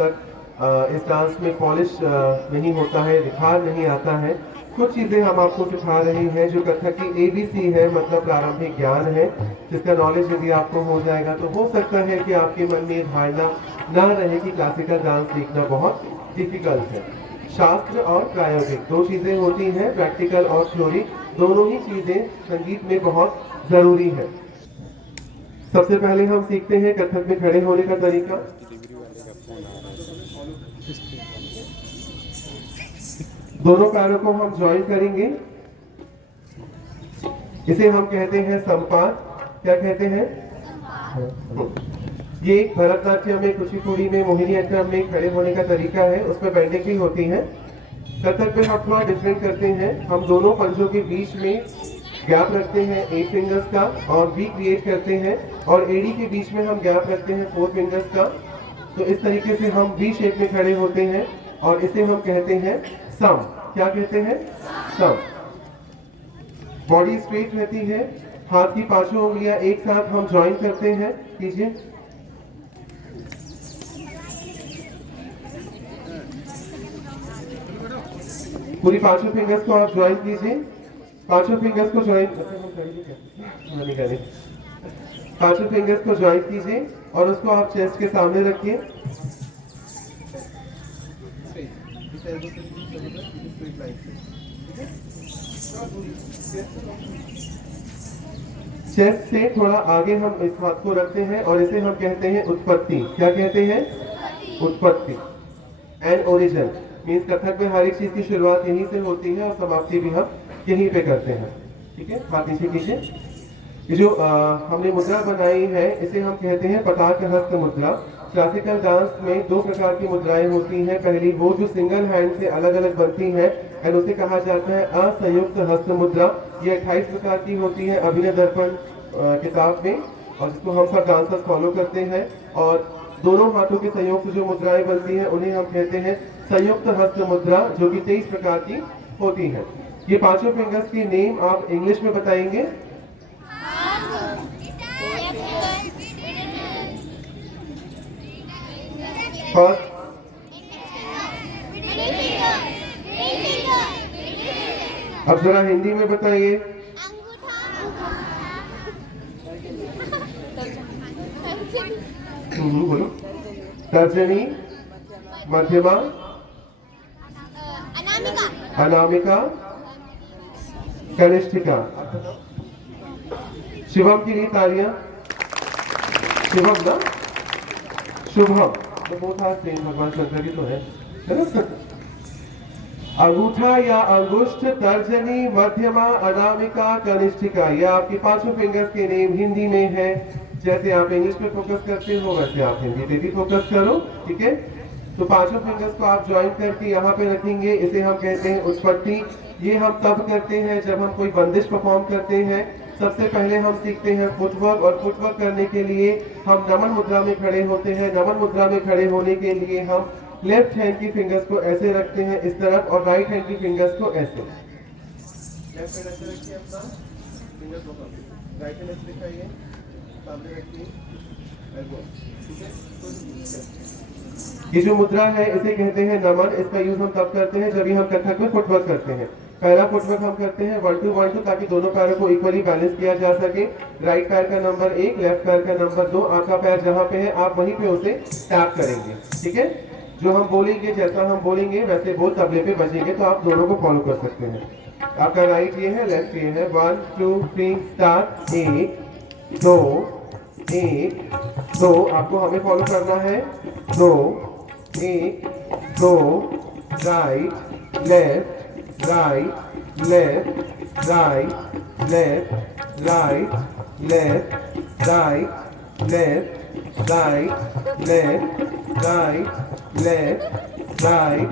तक इस डांस में पॉलिश नहीं होता है, निखार नहीं आता है। कुछ चीज़ें हम आपको सिखा रहे हैं जो कथक की ABC है, मतलब प्रारंभिक ज्ञान है, जिसका नॉलेज यदि आपको हो जाएगा तो हो सकता है कि आपके मन में धारणा ना रहे कि क्लासिकल डांस सीखना बहुत डिफिकल्ट है। शास्त्र और प्रायोगिक दो चीज़ें होती हैं, प्रैक्टिकल और थ्योरी, दोनों ही चीज़ें संगीत में बहुत ज़रूरी है। सबसे पहले हम सीखते हैं कथक में खड़े होने का तरीका। दोनों पैरों को हम ज्वाइन करेंगे, इसे हम कहते हैं संपात। क्या कहते हैं? ये भरतनाट्यम में, कुचिपुड़ी में, मोहिनीअट्टम में खड़े होने का तरीका है, उसमें बेंडिंग भी होती है। कथक में हम थोड़ा डिफरेंट करते हैं, हम दोनों पंजों के बीच में गैप रखते हैं 8 फिंगर्स का और वी क्रिएट करते हैं, और एडी के बीच में हम गैप रखते हैं 4 फिंगर्स का। तो इस तरीके से हम वी शेप में खड़े होते हैं और इसे हम कहते हैं सम। क्या कहते हैं? सम। बॉडी स्ट्रेट रहती है, हाथ की पांचों उंगलियां एक साथ हम ज्वाइन करते हैं। कीजिए। पूरी पांचों फिंगर्स को आप ज्वाइन कीजिए, पांचों फिंगर्स को ज्वाइन पांचों फिंगर्स को ज्वाइन कीजिए और उसको आप चेस्ट के सामने रखिए। चेस्ट से थोड़ा आगे हम इस हाथ को रखते हैं और इसे हम कहते हैं उत्पत्ति। क्या कहते हैं? उत्पत्ति। एंड ओरिजिन मीन्स कथक में हर एक चीज की शुरुआत यहीं से होती है और समाप्ति भी हम यहीं पे करते हैं। ठीक है, हाथ नीचे कीजिए। ये जो हमने मुद्रा बनाई है इसे हम कहते हैं पताक हस्त मुद्रा। क्लासिकल डांस में दो प्रकार की मुद्राएं होती हैं। पहली वो जो सिंगल हैंड से अलग अलग बनती है एंड उसे कहा जाता है असंयुक्त हस्त मुद्रा। ये 28 प्रकार की होती है अभिनय दर्पण किताब में, और जिसको हम सब डांसर्स फॉलो करते हैं। और दोनों हाथों के संयोग से जो मुद्राएं बनती हैं उन्हें हम कहते हैं संयुक्त हस्त मुद्रा, जो कि 23 प्रकार की होती है। ये पांचों फिंगर्स की नेम आप इंग्लिश में बताएंगे। फर्स्ट, अब जरा हिंदी में बताइए। बोलो। तर्जनी, मध्यमा, अनामिका, कनिष्ठिका। शिवम के लिए तालियां। शिवम ना, शुभम तो वो था सेम, भगवान शंकर की तो है ना। अंगूठा या अंगुष्ठ, तर्जनी, मध्यमा, अनामिका, कनिष्ठिका, ये आपकी पांचों फिंगर्स के नेम हिंदी में है। जैसे आप इंग्लिश पे फोकस करते हो वैसे आप हिंदी पे भी फोकस करो। ठीक है, तो पांचों फिंगर्स को आप ज्वाइन करके यहाँ पे रखेंगे, इसे हम कहते हैं उत्पत्ति। ये हम तब करते हैं जब हम कोई बंदिश परफॉर्म करते हैं। सबसे पहले हम सीखते हैं फुटवर्क, और फुटवर्क करने के लिए हम नमन मुद्रा में खड़े होते हैं। नमन मुद्रा में खड़े होने के लिए हम लेफ्ट हैंड की फिंगर्स को ऐसे रखते हैं इस तरफ, और राइट हैंड की फिंगर्स को ऐसे। लेफ्ट हैंड ऐसे रखिए अपना, फिंगर्स को राइट हैंड ऐसे दिखाइए, सामने रखिए एल्बो। ठीक है, ये जो मुद्रा है इसे कहते हैं नमन। इसका यूज हम तब करते हैं जब हम कथक में फुटवर्क करते हैं। पहला फुटवर्क हम करते हैं 1 2 1 2, ताकि दोनों पैरों को इक्वली बैलेंस किया जा सके। राइट पैर का नंबर 1, लेफ्ट पैर का नंबर 2, आपका पैर जहां पे है आप वहीं पे उसे टैप करेंगे। ठीक है, जो हम बोलेंगे, जैसा हम बोलेंगे वैसे बोल तबले पे बजेंगे, तो आप दोनों को फॉलो कर सकते हैं। आपका राइट ये है, लेफ्ट ये है। 1 2 3 स्टार्ट। 1 2 1 2, आपको हमें फॉलो करना है। 2 1 2, right left, right left, right left, right left, right left, right left, right left, right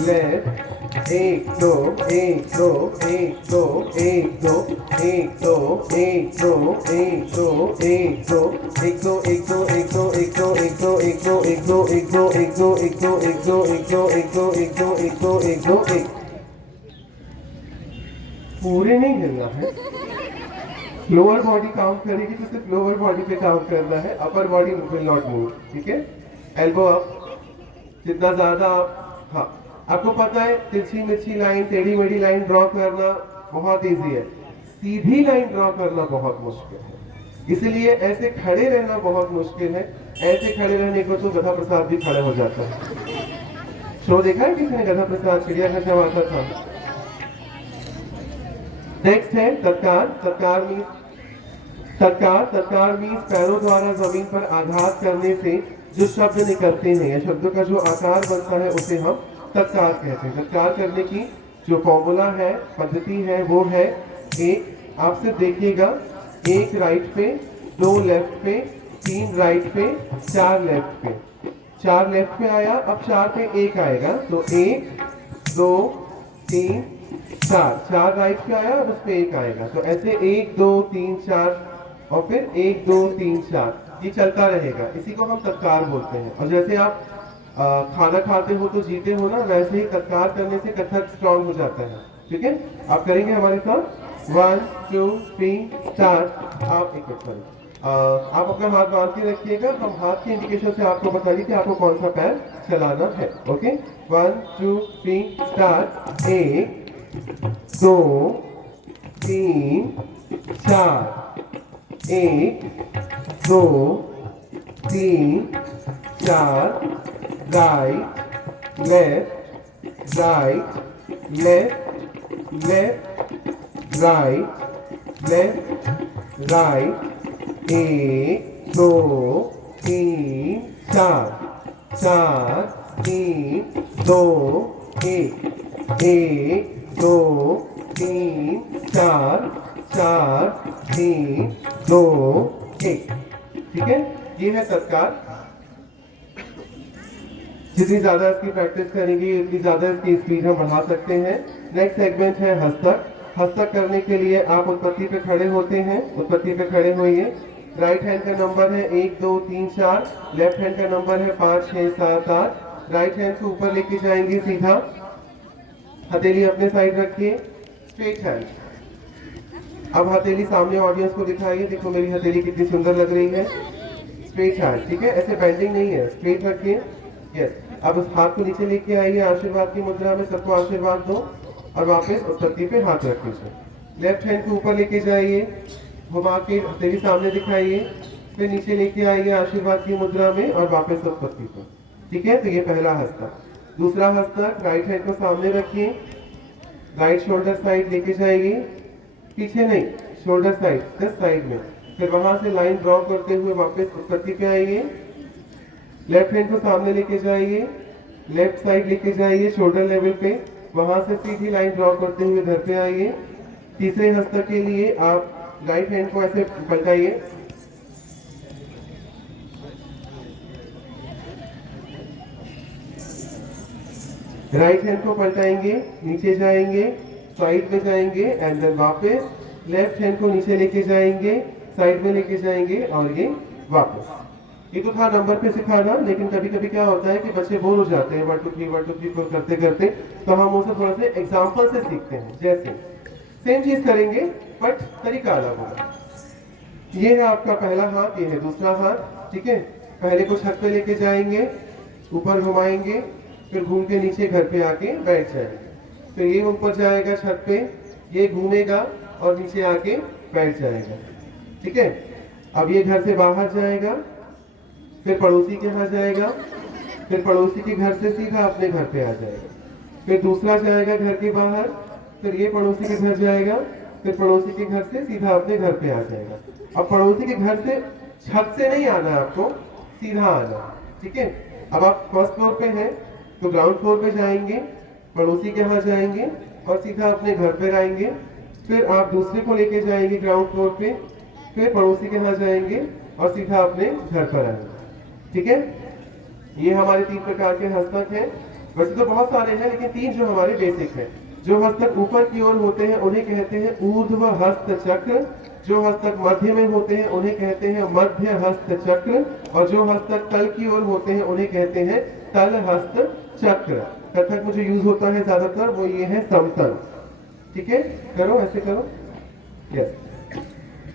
left. 1 2 1 2 1 2 1 2 1 2 1 2 1 2 1 2 1 2 1 2 1 2 1 2 1 2 1 2 1 2 1 2 1 2 1 2 1 2 1 2 1 2 1 2 1 2 1 2 1। पूरे नहीं हिलना है, लोअर बॉडी काउंट करेगी तो सिर्फ लोअर बॉडी पे काउंट करना है, upper body will not move. ठीक है, एल्बो अप, जितना ज्यादा आप, हाँ आपको पता है तिरछी मिर्ची लाइन, टेढ़ी मेढ़ी लाइन ड्रॉ करना बहुत इजी है, सीधी लाइन ड्रॉ करना बहुत मुश्किल है। इसलिए ऐसे खड़े रहना बहुत मुश्किल है। ऐसे खड़े रहने को तो गधा प्रसाद भी खड़े हो जाता है। शो देखा है किसी ने गधा प्रसाद, चिड़ियाघर जब आता था। नेक्स्ट है तत्कार। तत्कार मीन्स पैरों द्वारा जमीन पर आघात करने से जो शब्द निकलते हैं या शब्द का जो आकार बनता है उसे हम तत्कार कहते हैं। तत्कार करने की जो फॉर्मूला है, पद्धति है, वो है एक, आप सिर्फ देखिएगा, एक राइट पे, दो लेफ्ट पे, तीन राइट पे, चार लेफ्ट पे। चार लेफ्ट पे आया, अब चार पे एक आएगा, तो एक, दो, तीन, चार। चार राइट पे आया, अब उस पे एक आएगा, तो ऐसे एक, दो, तीन, चार, और फिर एक, दो, तीन, चार, ये चलता रहेगा। इसी को हम तत्कार बोलते हैं। और जैसे आप खाना खाते हो तो जीते हो ना, वैसे ही तत्कार करने से कथक स्ट्रॉन्ग हो जाता है। ठीक है, आप करेंगे हमारे साथ। 1 2 3 स्टार्ट। आप एक मिनट, सॉरी, आप अपना हाथ बांध के रखिएगा, हम हाथ के इंडिकेशन से आपको बताइए कि आपको कौन सा पैर चलाना है। Okay, 1 2 3 start. 1 2 3 4, 1 2 3 4, right left, right left, left right, left right. 1 2 3 4, 4 3 2 1, 1 2 3 4, 4 3 2 1। ठीक है, ये है तत्कार। जितनी ज्यादा इसकी प्रैक्टिस करेंगे उतनी ज्यादा इसकी स्पीड हम बढ़ा सकते हैं। नेक्स्ट सेगमेंट है हस्तक। हस्तक करने के लिए आप उत्पत्ति पे खड़े होते हैं। उत्पत्ति पे खड़े होइए। राइट हैंड का नंबर है 1 2 3 4, लेफ्ट हैंड का नंबर है 5 6 7 8। राइट हैंड को ऊपर लेके जाएंगे सीधा, हथेली अपने साइड रखिए, स्ट्रेट हैंड। अब हथेली सामने ऑडियंस को दिखाइए, देखो मेरी हथेली कितनी सुंदर लग रही है। स्ट्रेट हैंड, ठीक है, ऐसे बेंडिंग नहीं है, स्ट्रेट रखिए। यस, अब उस हाथ को नीचे लेके आइए आशीर्वाद की मुद्रा में, सबको आशीर्वाद दो और वापस उत्पत्ति पे हाथ रख लीजिए। लेफ्ट हैंड को ऊपर लेके जाइए, घुमा के हथेली सामने दिखाइए, फिर नीचे लेके आइए आशीर्वाद की मुद्रा में और वापस उत्पत्ति पे। ठीक है, तो ये पहला हस्तक। दूसरा हस्तक, राइट हैंड को सामने रखिए, राइट शोल्डर साइड लेके जाइए, पीछे नहीं, शोल्डर साइड, जस्ट साइड में। फिर वहां से लाइन ड्रॉ करते हुए वापस उत्पत्ति पे आइए। लेफ्ट हैंड को सामने लेके जाइए, लेफ्ट साइड लेके जाइए शोल्डर लेवल पे, वहां से सीधी लाइन ड्रॉ करते हुए घर पे आइए। तीसरे हस्तक के लिए आप राइट हैंड को ऐसे पलटाइए, राइट हैंड को पलटाएंगे, नीचे जाएंगे, साइड में जाएंगे एंड देन वापस लेफ्ट हैंड को नीचे लेके जाएंगे, साइड में लेके जाएंगे और ये वापस। ये तो था नंबर पे सिखाना, लेकिन कभी कभी क्या होता है कि बच्चे बोर हो जाते हैं 1 2 3 1 2 3 4 करते करते, तो हम उसे थोड़ा से एग्जाम्पल से सीखते हैं। जैसे सेम चीज करेंगे बट तरीका अलग होगा। ये है आपका पहला हाथ, ये है दूसरा हाथ। ठीक है, पहले को छत पे लेके जाएंगे, ऊपर घुमाएंगे, फिर घूम के नीचे घर पे आके बैठ जाएंगे। तो ये ऊपर जाएगा छत पे, ये घूमेगा और नीचे आके बैठ जाएगा। ठीक है, अब ये घर से बाहर जाएगा, फिर पड़ोसी के यहाँ जाएगा, फिर पड़ोसी के घर से सीधा अपने घर पे आ जाएगा, फिर दूसरा जाएगा घर के बाहर, फिर ये पड़ोसी के घर जाएगा, फिर पड़ोसी के घर से सीधा अपने घर पे आ जाएगा। अब पड़ोसी के घर से छत से नहीं आना है आपको, सीधा आना। ठीक है, अब आप फर्स्ट फ्लोर पे हैं तो ग्राउंड फ्लोर पे जाएंगे, पड़ोसी के यहाँ जाएंगे और सीधा अपने घर पे आएंगे। फिर आप दूसरे को लेके जाएंगे ग्राउंड फ्लोर पे, फिर पड़ोसी के यहाँ जाएंगे और सीधा अपने घर पर आएंगे। ठीक है, ये हमारे 3 प्रकार के हस्तक हैं। वैसे तो बहुत सारे हैं, लेकिन 3 जो हमारे बेसिक हैं। जो हस्तक ऊपर की ओर होते हैं उन्हें कहते हैं ऊर्ध्व हस्त चक्र, जो हस्तक मध्य में होते हैं उन्हें कहते हैं मध्य हस्त चक्र, और जो हस्तक तल की ओर होते हैं उन्हें कहते हैं तल हस्त चक्र। कथक में जो यूज होता है ज्यादातर वो ये है समतल। ठीक है, करो, ऐसे करो। यस,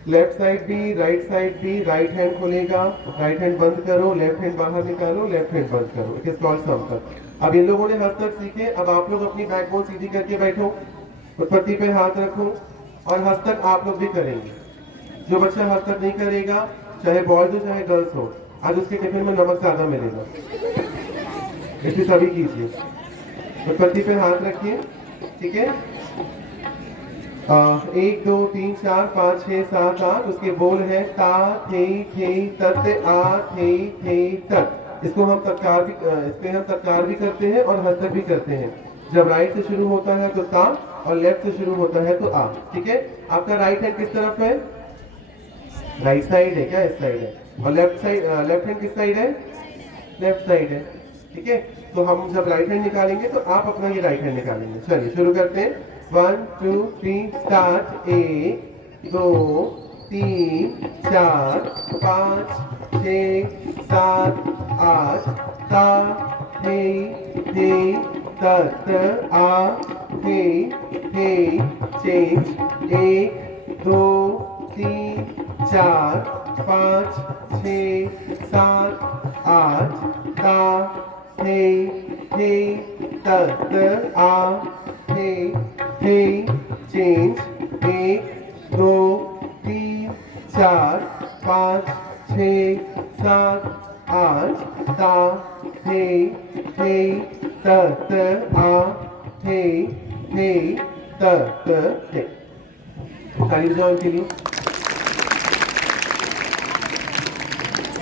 लेफ्ट साइड भी, राइट साइड भी, राइट हैंड खुलेगा, राइट हैंड बंद करो, लेफ्ट हैंड बाहर निकालो, लेफ्ट हैंड बंद करो। इट इज कॉल्ड समतल। अब इन लोगों ने हस्तक सीखे, अब आप लोग अपनी बैकबोन सीधी करके बैठो, उत्पत्ति पे हाथ रखो और हस्तक आप लोग भी करेंगे। जो बच्चा हस्तक नहीं करेगा, चाहे बॉयज हो चाहे गर्ल्स हो, आज उसके टिफिन में नमक ज्यादा मिलेगा, इसलिए सभी कीजिए। उत्पत्ति पे हाथ रखिए, ठीक है। 1 2 3 4 5 6 7 8। उसके बोल है ता थे तत आ थे तत। इसको हम तत्कार भी इस पे हम तत्कार भी करते हैं और हस्तक भी करते हैं। जब राइट से शुरू होता है तो ता और लेफ्ट से शुरू होता है तो आ, ठीक है। आपका राइट हैंड किस तरफ है? राइट साइड है क्या? इस साइड है। और लेफ्ट हैंड किस साइड है? लेफ्ट साइड है, ठीक है। तो हम जब राइट हैंड निकालेंगे तो आप अपना ये राइट हैंड निकालेंगे। चलिए शुरू करते हैं। 1 2 3 स्टार्ट। 1 2 3 4 5 6 7 8। ता थे तत आ थे चेंज। 1 2 3 4 5 6 7 8। ता थे तत आ थे चेंज। 1 2 3 4 5 6 7 8। ता थे तत आ थे तत थे। ताली बजाओ इनके लिए।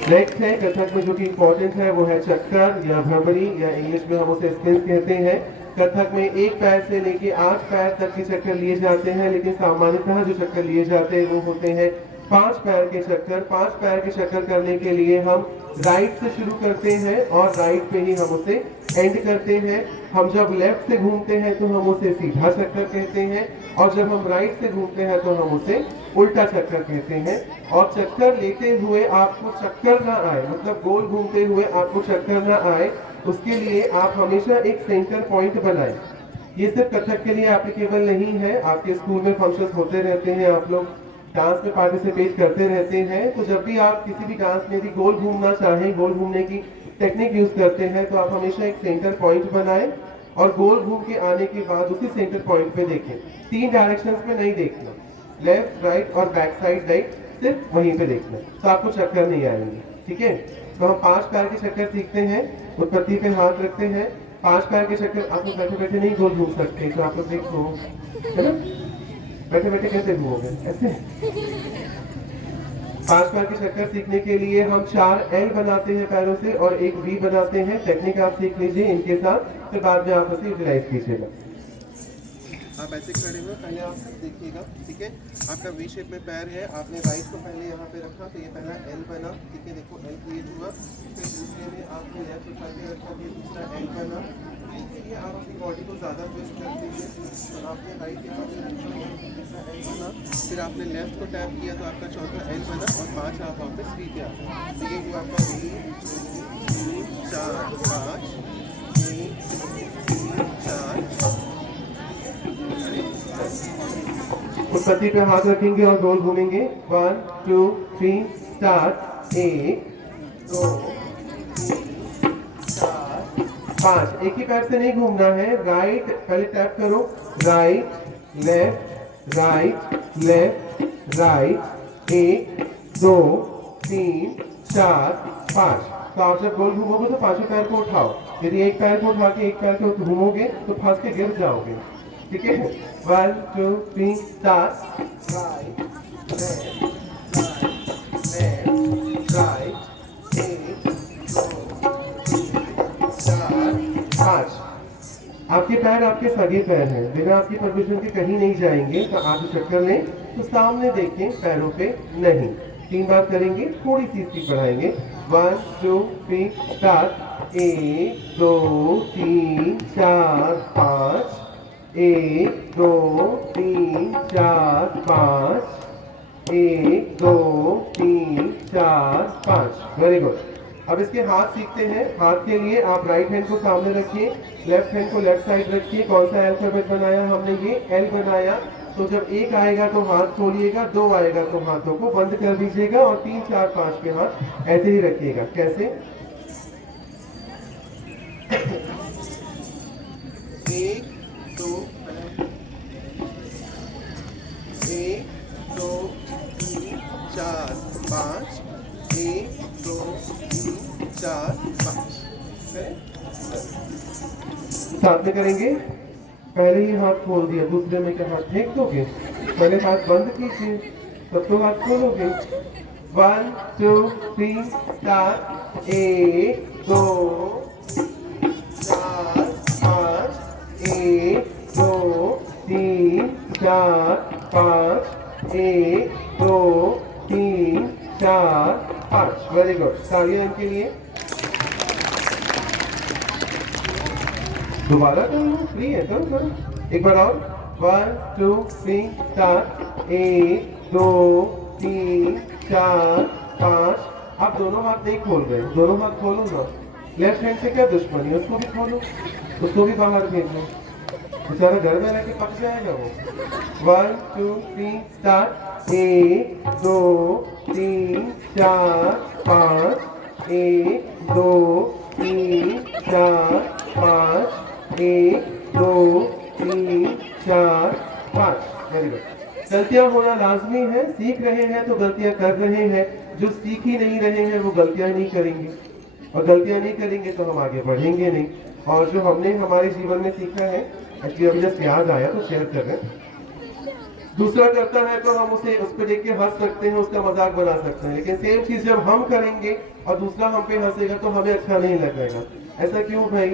नेक्स्ट है कथक में जो कि इंपॉर्टेंट है वो है चक्कर या भ्रमरी, या इंग्लिश में हम उसे स्पिन्स कहते हैं। कथक में एक पैर से लेके 8 पैर तक के चक्कर लिए जाते हैं, लेकिन सामान्यतः जो चक्कर लिए जाते हैं वो होते हैं 5 पैर के चक्कर। 5 पैर के चक्कर करने के लिए हम राइट से शुरू करते हैं और राइट पे ही हम उसे एंड करते हैं। हम जब लेफ्ट से घूमते हैं तो हम उसे सीधा चक्कर कहते हैं, और जब हम राइट से घूमते हैं तो हम उसे उल्टा चक्कर कहते हैं। और चक्कर लेते हुए आपको चक्कर ना आए, मतलब गोल घूमते हुए आपको चक्कर ना आए, उसके लिए आप हमेशा एक सेंटर पॉइंट बनाएं। ये सिर्फ कथक के लिए एप्लीकेबल नहीं है, आपके स्कूल में फंक्शंस होते रहते हैं, आप लोग डांस में पार्टिसिपेट करते रहते हैं, तो जब भी आप किसी भी डांस में भी गोल घूमना चाहें, गोल घूमने की टेक्निक यूज करते हैं, तो आप हमेशा एक सेंटर पॉइंट बनाएं और गोल घूम के आने के बाद उसी सेंटर पॉइंट पे देखें। 3 डायरेक्शंस में नहीं देखना, लेफ्ट राइट और बैक साइड राइट, सिर्फ वहीं पे देखना, तो आपको चक्कर नहीं आएंगे, ठीक है। तो हम 5 पैर के चक्कर सीखते हैं। उत्पत्ति पे हाथ रखते हैं। 5 पैर के चक्कर आप लोग बैठे बैठे नहीं गोल घूम सकते, तो आप लोग देखो, है ना, बैठे बैठे कैसे घूमोगे? ऐसे। 5 पैर के चक्कर सीखने के लिए हम 4 एल बनाते हैं पैरों से और एक वी बनाते हैं। टेक्निक आप सीख लीजिए इनके साथ, फिर बाद में आप उसे यूटिलाइज कीजिएगा। आप ऐसे खड़े हुए पहले आप देखिएगा, ठीक है। आपका वी शेप में पैर है, आपने राइट को पहले यहाँ पे रखा, तो ये पहला एल बना, ठीक है। देखो एल क्रिएट हुआ। फिर दूसरे में आपने लेफ्ट को पहले रखा, फिर दूसरा एल बना। इसलिए आप अपनी बॉडी को ज़्यादा ट्विस्ट कर दीजिए, तो आपने राइट के पास दूसरा एल बना, फिर आपने लेफ्ट को टैप किया तो आपका चौथा एल बना, और 5 आप वापस वी पे आते हैं। तो ये हुआ आपका 1 2 3 4 5 1 3 4। उत्पत्ति पे हाथ रखेंगे और गोल घूमेंगे। 1 2 3 स्टार्ट। 1 2 3 4 5। एक ही पैर से नहीं घूमना है, राइट पहले टैप करो, right left right left right. 1 2 3 4 5। तो आप जब गोल घूमोगे तो पांचों पैर को उठाओ। यदि एक पैर को उठा के एक पैर को घूमोगे तो फंस के गिर जाओगे, ठीक है। 1 2 3 स्टार्ट। Right left right 1 2 3 4 5। आपके पैर आपके सगे पैर हैं, बिना आपकी परमिशन के कहीं नहीं जाएंगे। तो आप चक्कर लें तो सामने देखें, पैरों पे नहीं। 3 बार करेंगे, थोड़ी सी स्पीड बढ़ाएंगे। 1 2 3 स्टार्ट। 1 2 3 4 5। 1 2 3 4 5। 1 2 3 4 5। Very good. अब इसके हाथ सीखते हैं। हाथ के लिए आप राइट हैंड को सामने रखिए, लेफ्ट हैंड को लेफ्ट साइड रखिए। कौन सा अल्फाबेट बनाया हमने? ये एल बनाया। तो जब एक आएगा तो हाथ खोलिएगा, दो आएगा तो हाथों को बंद कर दीजिएगा और 3 4 5 पे हाथ ऐसे ही रखिएगा। कैसे? 1 2 1 2 3 4 5 1 2 3 4 5। साथ में करेंगे। पहले ही हाथ खोल दिया, दूसरे में क्या हाथ फेंक दोगे? पहले हाथ बंद कीजिए, तब तो हाथ खोलोगे। 1 2 3 स्टार्ट। 1 2 4 5 1 2 3 4 5 1 2 3 4 5। वेरी गुड, तालियां इनके लिए। दोबारा करो, फ्री है, करो करो एक बार और। 1 2 3 4 1 2 3 4 5। आप दोनों हाथ नहीं खोल रहे, दोनों हाथ खोलो ना। लेफ्ट हैंड से क्या दुश्मनी है, उसको भी खोलो, उसको भी बाहर भेजो, बेचारा घर में रह के पक जाएगा वो। 1 2 3 स्टार्ट। 1 2 3 4 5 1 2 3 4 5 1 2 3 4 5। Very good. गलतियां होना लाजमी है, सीख रहे हैं तो गलतियां कर रहे हैं, जो सीख ही नहीं रहे हैं वो गलतियां नहीं करेंगे, और गलतियां नहीं करेंगे तो हम आगे बढ़ेंगे नहीं। और जो हमने हमारे जीवन में सीखा है, एक्चुअली अभी जस्ट याद आया तो शेयर कर रहे हैं। दूसरा करता है तो हम उसे उस पर देख के हंस सकते हैं, उसका मजाक बना सकते हैं, लेकिन सेम चीज जब हम करेंगे और दूसरा हम पे हंसेगा तो हमें अच्छा नहीं लगेगा। ऐसा क्यों भाई?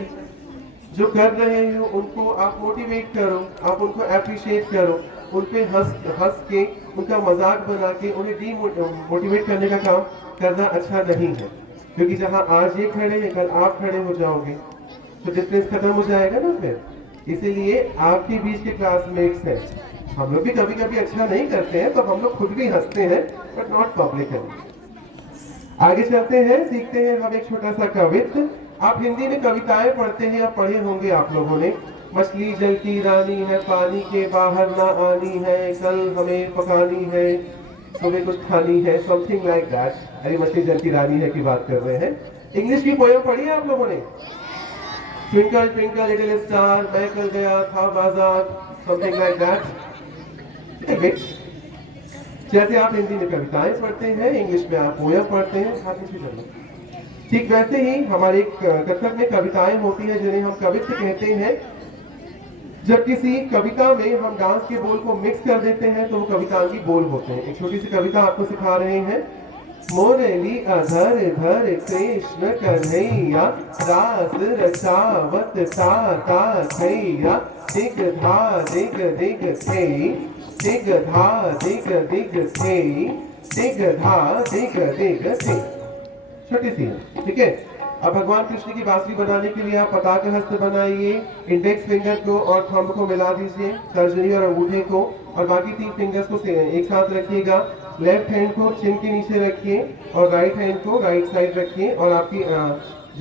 जो कर रहे हो उनको आप मोटिवेट करो, आप उनको अप्रिशिएट करो, उन पे हंस हंस के, उनका मजाक बना के उन्हें डीमोटिवेट करने का काम करना अच्छा नहीं है। क्योंकि जहां आज ये खड़े हैं कल आप खड़े हो जाओगे तो डिफरेंस खत्म हो जाएगा ना फिर। इसीलिए आपके बीच के क्लासमेट्स हैं, हम लोग भी कभी कभी अच्छा नहीं करते हैं तो हम लोग खुद भी हंसते हैं, बट नॉट पब्लिकली। आगे चलते हैं, सीखते हैं हम एक छोटा सा कवित्व। आप हिंदी में कविताएं पढ़ते हैं या पढ़े होंगे आप लोगों ने। मछली जल की रानी है, पानी के बाहर ना आनी है, कल हमें पकानी है, सुबह कुछ खानी है, समथिंग लाइक दैट। अरे मछली जल की रानी है की बात कर रहे हैं। इंग्लिश की पोयम पढ़ी है आप लोगों ने? ट्विंकल ट्विंकल लिटिल स्टार, मैं कल गया था बाजार, समथिंग लाइक दैट। जैसे आप हिंदी में कविताएं पढ़ते हैं, इंग्लिश में आप पोयम पढ़ते हैं, हाथ नीचे कर लो। ठीक वैसे ही हमारे कथक में कविताएं होती हैं जिन्हें हम कवित्व कहते हैं। जब किसी कविता में हम डांस के बोल को मिक्स कर देते हैं तो वो कवितांगी बोल होते हैं। एक छोटी सी कविता आपको सिखा रहे हैं। मोरली अधर धर कृष्ण कन्हैया, रास रचावत ताता थैया, दिग धा दिग दिग थे, दिग धा दिग दिग थे, दिग धा दिग दिग थे। छोटी सी है, ठीक है। अब भगवान कृष्ण की बांसुरी बनाने के लिए आप पताक हस्त बनाइए। इंडेक्स फिंगर को और थंब को मिला दीजिए, तर्जनी और अंगूठे को, और बाकी 3 फिंगर्स को एक साथ रखिएगा। लेफ्ट हैंड को चिन के नीचे रखिए और राइट हैंड को राइट साइड रखिए, और आपकी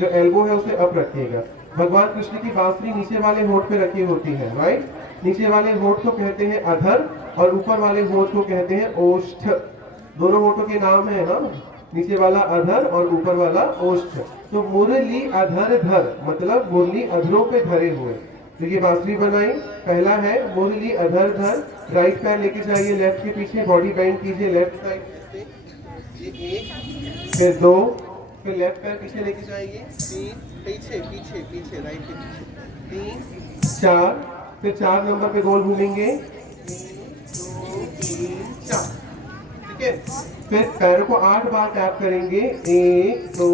जो एल्बो है उसे अप रखिएगा। भगवान कृष्ण की बांसुरी नीचे वाले होंठ पे रखी होती है, राइट। नीचे वाले होंठ को कहते हैं अधर और ऊपर वाले होंठ को कहते हैं ओष्ठ। दोनों होठों के नाम है, हाँ, नीचे वाला अधर और ऊपर वाला ओष्ठ। तो मुरली अधर धर मतलब मुरली अधरों पे धरे हुए। तो ये बांसुरी बनाई। पहला है मुरली अधर धर, राइट पैर लेके जाइए लेफ्ट के पीछे, बॉडी बेंड कीजिए लेफ्ट साइड से। ये 1, फिर 2, फिर लेफ्ट पैर पीछे लेके जाइए, 3, पीछे पीछे पीछे राइट के पीछे, 3 4, फिर 4 नंबर पे गोल घूमेंगे, 1 2 3 4, ठीक है। फिर पैरों को 8 बार टैप करेंगे, 1 2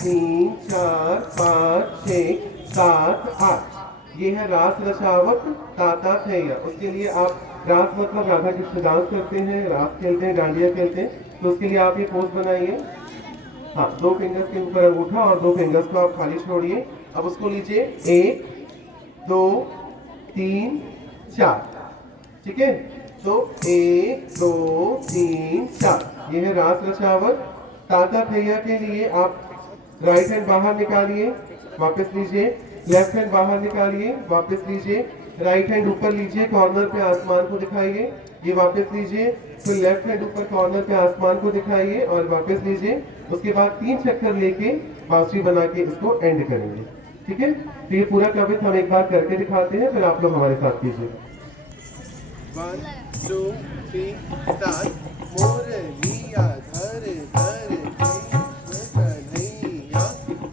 3 4 5 6 7 8। ये है रास रचावत ताता थैया। उसके लिए आप, रास मतलब राधा कृष्ण डांस करते हैं, रास खेलते हैं, डांडिया खेलते हैं, तो उसके लिए आप ये पोज बनाइए। हाँ, 2 फिंगर्स के ऊपर अंगूठा और 2 फिंगर्स को आप खाली छोड़िए। अब उसको लीजिए, 1 2 3 4, ठीक है। तो 1 2 3 4, ये है रास रचावत। ताता थैया के लिए आप राइट हैंड बाहर निकालिए, वापस लीजिए, लेफ्ट हैंड बाहर निकालिए, वापस लीजिए, राइट हैंड ऊपर लीजिए, कॉर्नर पे आसमान को दिखाइए, ये वापस लीजिए, फिर लेफ्ट हैंड ऊपर कॉर्नर पे आसमान को दिखाइए और वापस लीजिए। उसके बाद 3 चक्कर लेके बांसुरी बना के इसको एंड करेंगे, ठीक है। तो ये पूरा कवित हम एक बार करके दिखाते हैं, फिर आप लोग हमारे साथ कीजिए। 1 2 3 स्टार्ट। मुरलिया धर धर कन्हैया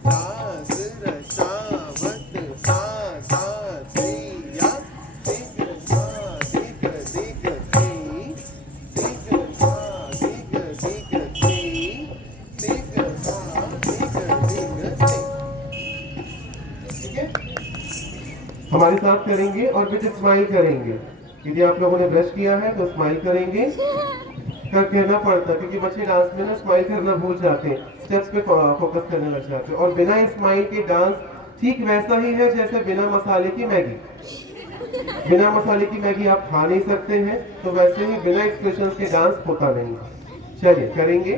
दास रसावत दाता थैया दिग धा दिग दिग थई दिग धा दिग दिग थई दिग धा दिग दिग थई। ठीक है, हमारे साथ करेंगे और विद स्माइल करेंगे। यदि आप लोगों ने ब्रश किया है तो स्माइल करेंगे, कर कहना पड़ता है क्योंकि बच्चे डांस में ना स्माइल करना भूल जाते हैं, स्टेप्स पे फोकस करने लग जाते हैं। और बिना स्माइल के डांस ठीक वैसा ही है जैसे बिना मसाले की मैगी। बिना मसाले की मैगी आप खा नहीं सकते हैं, तो वैसे ही बिना एक्सप्रेशन के डांस होता नहीं। चलिए करेंगे।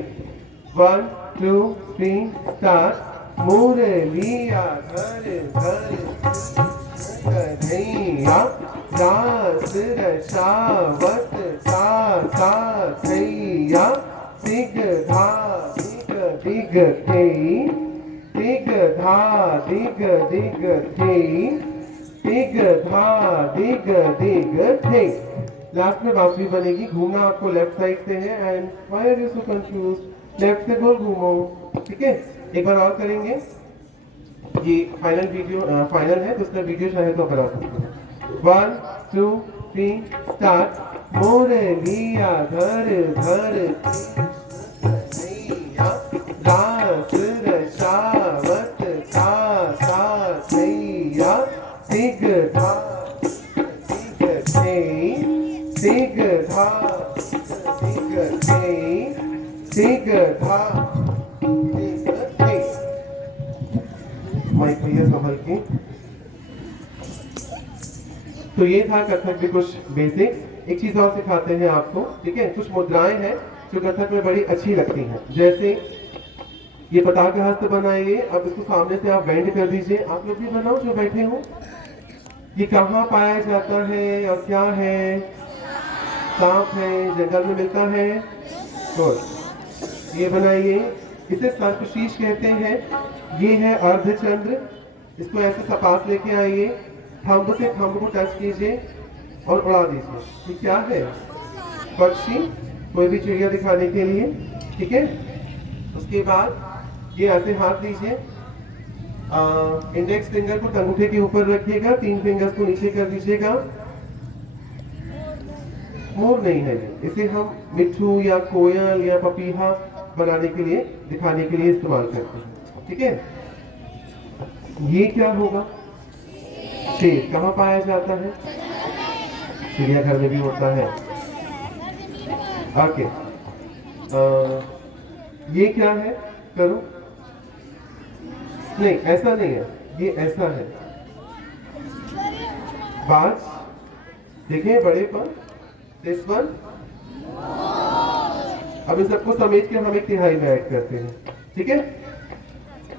1 2 3 स्टार्ट। मुरलिया धर धर कन्हैया दास रसावत दाता थैया दिग धा दिग दिग थई दिग धा दिग दिग थई दिग धा दिग दिग थई। लास्ट में बांसुरी बनेगी। घूमना आपको लेफ्ट साइड से है and why are you so confuse, left से गोल घूमो, ठीक है। एक बार और करेंगे। ये फाइनल वीडियो फाइनल है, तो उसका वीडियो चाहे तो बना सकते हैं। 1 2 3 स्टार्ट। मुरलिया धर धर कन्हैया दास रसावत दाता थैया दिग धा दिग थई दिग धा दिग थई दिग धा दिग थई। माइक भैया संभल के। तो ये था कथक के कुछ बेसिक्स। एक चीज और सिखाते हैं आपको, ठीक है। कुछ मुद्राएं हैं जो कथक में बड़ी अच्छी लगती हैं, जैसे ये पताका हस्त बनाइए। अब इसको सामने से आप बेंड कर दीजिए। आप लोग भी बनाओ जो बैठे हो। ये कहाँ पाया जाता है और क्या है? सांप है, जंगल में मिलता है। गुड, ये बनाइए। इसे सर्पशीष कहते हैं। ये है अर्धचंद्र। इसको ऐसे सपाट लेके आइए, थंब से थंब को टच कीजिए और उड़ा दीजिए। ये क्या है? पक्षी, कोई भी चिड़िया दिखाने के लिए, ठीक है। उसके बाद ये ऐसे हाथ दीजिए, इंडेक्स फिंगर को अंगूठे के ऊपर रखिएगा, 3 फिंगर्स को नीचे कर दीजिएगा। मोर नहीं है, इसे हम मिट्ठू या कोयल या पपीहा बनाने के लिए, दिखाने के लिए इस्तेमाल करते हैं, ठीक है। ये क्या होगा? शेर। कहाँ पाया जाता है? चिड़ियाघर में भी होता है। ओके, ये क्या है? करो। नहीं, ऐसा नहीं है, ये ऐसा है। बाज, देखें बड़े पर, दिस वन। अब इन सबको समेट के हम एक तिहाई में ऐड करते हैं, ठीक है।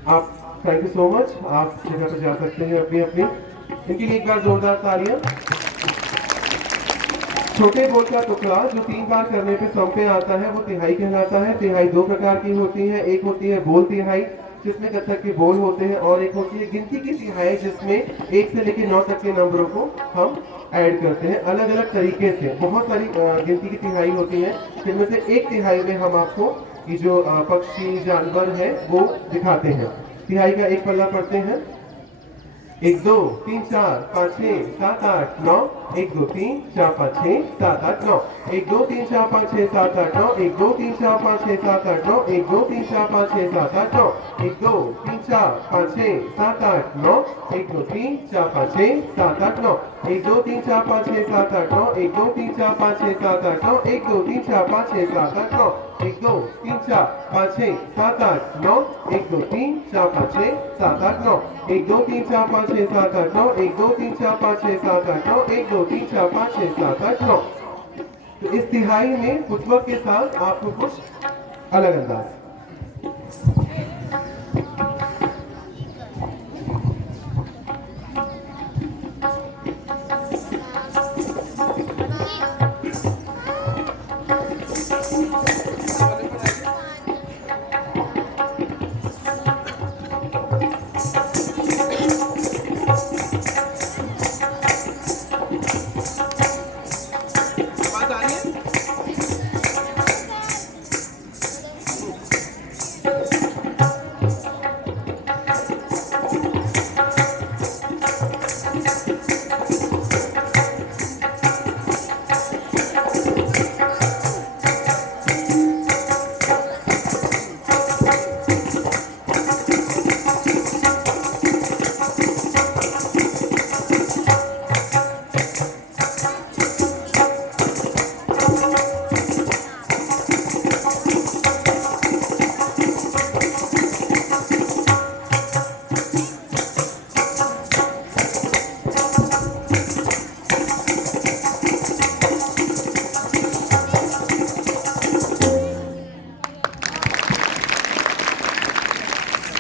आप थैंक यू सो मच। आप जगह पर जा सकते हैं अपनी अपनी। इनके लिए एक बार जोरदार तालियां। छोटे बोल का टुकड़ा जो 3 बार करने पे सम पे आता है वो तिहाई कहलाता है। तिहाई 2 प्रकार की होती है। एक होती है बोल तिहाई जिसमें कथक के बोल होते हैं, और एक होती है गिनती की तिहाई जिसमें 1 से लेकर 9 तक के नंबरों को हम ऐड करते हैं अलग अलग तरीके से। बहुत सारी गिनती की तिहाई होती है, जिनमें से एक तिहाई में हम आपको ये जो पक्षी जानवर है वो दिखाते हैं। तिहाई का एक पल्ला पढ़ते हैं। 1 2 3 4 5 6 7 8 9 1 2 3 4 5 6 7 8 9 1 2 3 4 5 6 7 8 9 1 2 3 4 5 6 7 8 9 1 2 3 4 5 6 7 8 9 1 2 3 4 5 6 7 8 9 1 2 3 4 5 6 7 8 9 1 2 3 4 5 6 7 8 9 1 2 3 4 5 6 7 8 9 1 2 3 4 5 6 7 8 9 1 2 3 4 5 6 7 8 9 1 2 3 4 5 6 7 8 9 1 2 3 4 5 6 7 8 9 1 2 3 4 5 6 7 8 9 1 2 3 4 5 6 7 8 9। तो इस तिहाई में फुटवर्क के साथ आपको कुछ अलग अंदाज